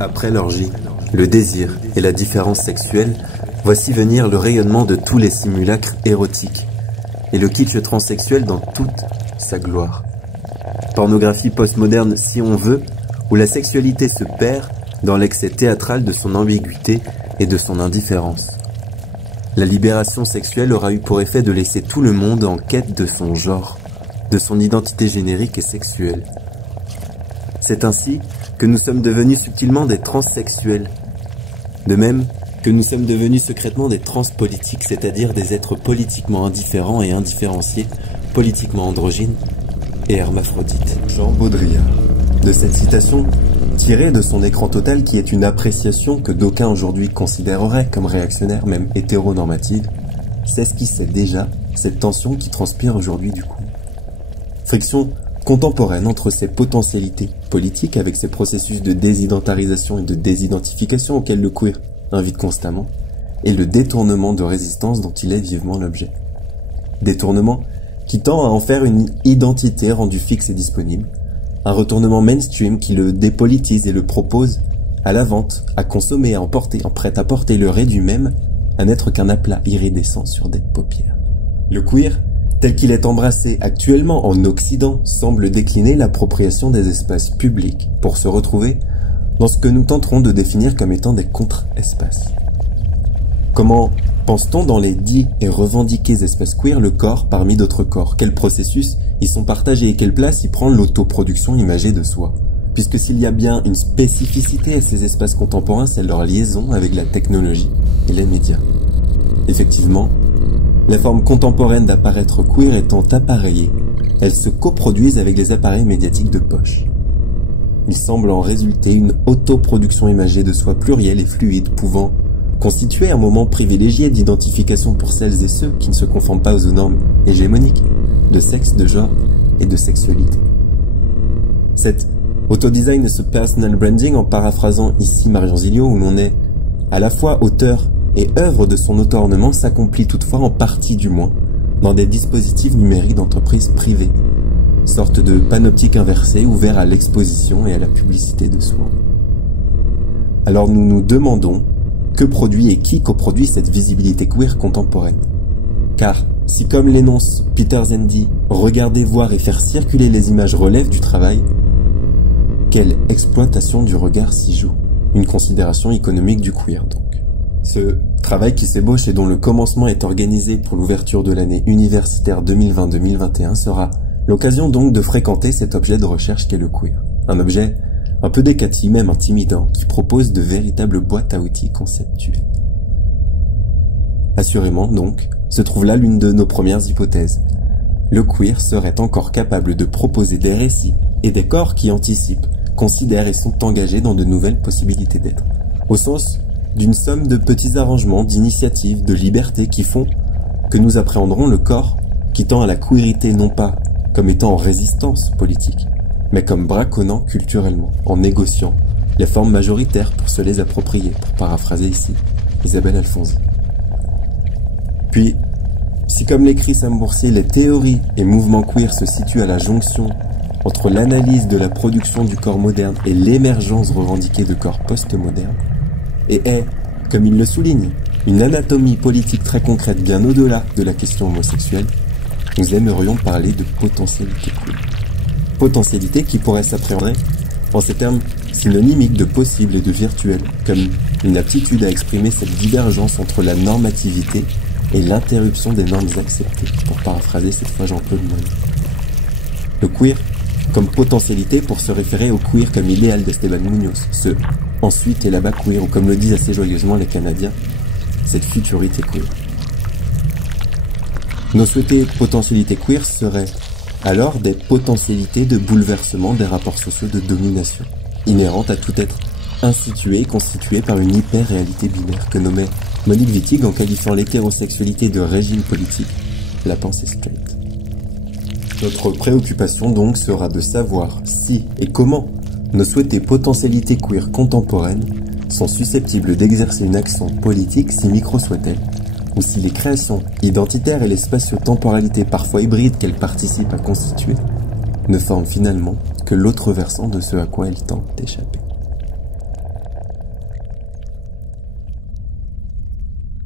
Après l'orgie, le désir et la différence sexuelle, voici venir le rayonnement de tous les simulacres érotiques et le kitsch transsexuel dans toute sa gloire. Pornographie postmoderne si on veut, où la sexualité se perd dans l'excès théâtral de son ambiguïté et de son indifférence. La libération sexuelle aura eu pour effet de laisser tout le monde en quête de son genre, de son identité générique et sexuelle. C'est ainsi que nous sommes devenus subtilement des transsexuels. De même que nous sommes devenus secrètement des transpolitiques, c'est-à-dire des êtres politiquement indifférents et indifférenciés, politiquement androgynes et hermaphrodites. Jean Baudrillard. De cette citation, tirée de son écran total qui est une appréciation que d'aucuns aujourd'hui considéreraient comme réactionnaire, même hétéronormative, s'esquissait déjà cette tension qui transpire aujourd'hui du coup. Friction contemporaine entre ses potentialités politiques avec ses processus de désidentarisation et de désidentification auxquels le queer invite constamment, et le détournement de résistance dont il est vivement l'objet. Détournement qui tend à en faire une identité rendue fixe et disponible, un retournement mainstream qui le dépolitise et le propose à la vente, à consommer, à emporter, en prêt-à-porter, le réduit même à n'être qu'un aplat iridescent sur des paupières. Le queer, tel qu'il est embrassé actuellement en Occident, semble décliner l'appropriation des espaces publics pour se retrouver dans ce que nous tenterons de définir comme étant des contre-espaces. Comment pense-t-on dans les dits et revendiqués espaces queer le corps parmi d'autres corps? Quels processus y sont partagés et quelle place y prend l'autoproduction imagée de soi? Puisque s'il y a bien une spécificité à ces espaces contemporains, c'est leur liaison avec la technologie et les médias. Effectivement, les formes contemporaines d'apparaître queer étant appareillées, elles se coproduisent avec les appareils médiatiques de poche. Il semble en résulter une autoproduction imagée de soi plurielle et fluide, pouvant constituer un moment privilégié d'identification pour celles et ceux qui ne se conforment pas aux normes hégémoniques de sexe, de genre et de sexualité. Cet autodesign et ce personal branding, en paraphrasant ici Marion Zilio, où l'on est à la fois auteur et œuvre de son auto-ornement, s'accomplit toutefois en partie du moins dans des dispositifs numériques d'entreprises privées, sorte de panoptique inversée ouvert à l'exposition et à la publicité de soi. Alors nous nous demandons que produit et qui coproduit cette visibilité queer contemporaine. Car si, comme l'énonce Peter Zendy, regarder, voir et faire circuler les images relève du travail, quelle exploitation du regard s'y joue? Une considération économique du queer donc. Ce travail qui s'ébauche et dont le commencement est organisé pour l'ouverture de l'année universitaire 2020-2021 sera l'occasion donc de fréquenter cet objet de recherche qu'est le queer. Un objet un peu décati, même intimidant, qui propose de véritables boîtes à outils conceptuelles. Assurément, donc, se trouve là l'une de nos premières hypothèses. Le queer serait encore capable de proposer des récits et des corps qui anticipent, considèrent et sont engagés dans de nouvelles possibilités d'être, au sens d'une somme de petits arrangements, d'initiatives, de libertés qui font que nous appréhenderons le corps qui tend à la queerité non pas comme étant en résistance politique, mais comme braconnant culturellement, en négociant les formes majoritaires pour se les approprier, pour paraphraser ici Isabelle Alfonsi. Puis, si comme l'écrit Sam Boursier, les théories et mouvements queer se situent à la jonction entre l'analyse de la production du corps moderne et l'émergence revendiquée de corps post-modernes, et est, comme il le souligne, une anatomie politique très concrète bien au-delà de la question homosexuelle, nous aimerions parler de potentialité queer. Potentialité qui pourrait s'appréhender en ces termes synonymiques de possible et de virtuel, comme une aptitude à exprimer cette divergence entre la normativité et l'interruption des normes acceptées, pour paraphraser cette fois Jean-Claude Monet. Le queer comme potentialité pour se référer au queer comme idéal d'Esteban Munoz, ce ensuite et là-bas queer, ou comme le disent assez joyeusement les Canadiens, cette futurité queer. Nos souhaitées potentialités queer seraient alors des potentialités de bouleversement des rapports sociaux de domination, inhérentes à tout être institué et constitué par une hyper-réalité binaire que nommait Monique Wittig en qualifiant l'hétérosexualité de régime politique, la pensée straight. Notre préoccupation donc sera de savoir si et comment nos souhaitées potentialités queer contemporaines sont susceptibles d'exercer une action politique si micro soit-elle, ou si les créations identitaires et les spatio-temporalités parfois hybrides qu'elles participent à constituer ne forment finalement que l'autre versant de ce à quoi elles tentent d'échapper.